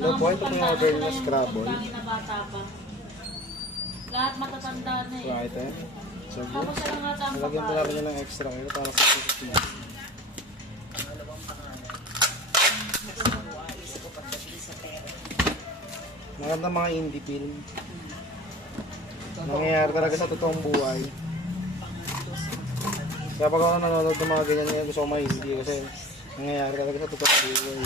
Hello po, ito po yung order na Scrabble. Na bata pa. Lahat matatanda na eh. Right, eh? So, Tapos siya lang ata ang nalagyan po babae. namin ng extra kayo para sa sisip. Maganda mga indie film. Nangyayari talaga sa totoong buhay. Kaya pag ako nanonood ng mga ganyan ngayon, gusto ko mga indie kasi nangyayari talaga sa totoong buhay.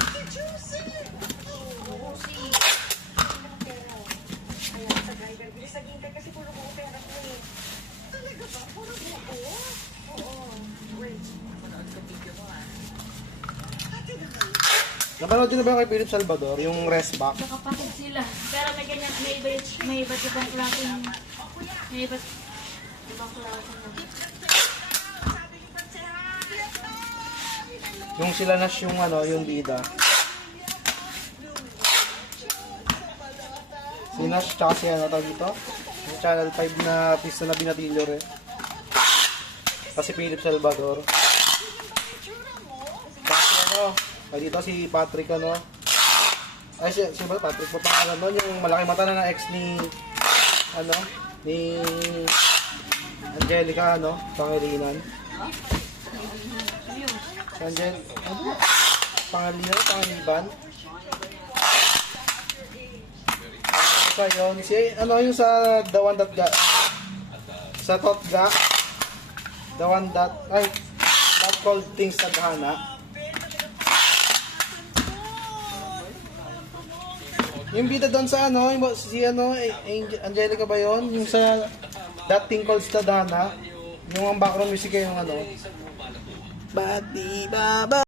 Napanood nyo na ba kay Philip Salvador, yung rest back? Kapatid sila. Pero may ganyan, may iba't ibang klaseng, may iba't ibang klaseng. Yung sila Nash yung ano, yung bida. Si Nash tsaka si ano tawag dito? Yung Channel 5 na pista na binatilyo rin. Kasi Philip Salvador. Kasi ano, ay dito si Patrick ano. Ay si ba Patrick po pangalan nun, yung malaki mata na ex ni ano, ni Angelica ano, Pangilinan. Si Angel, ano? Pangaliban. Sa yun, si ano yung sa The One That Got, sa Totga, The One That, ay, That Called Things Tadhana. Yung bida doon sa ano, si ano, Angelica ba yun? Yung sa That Thing Called Tadhana, yung ang background music yung ano, Badi Baba.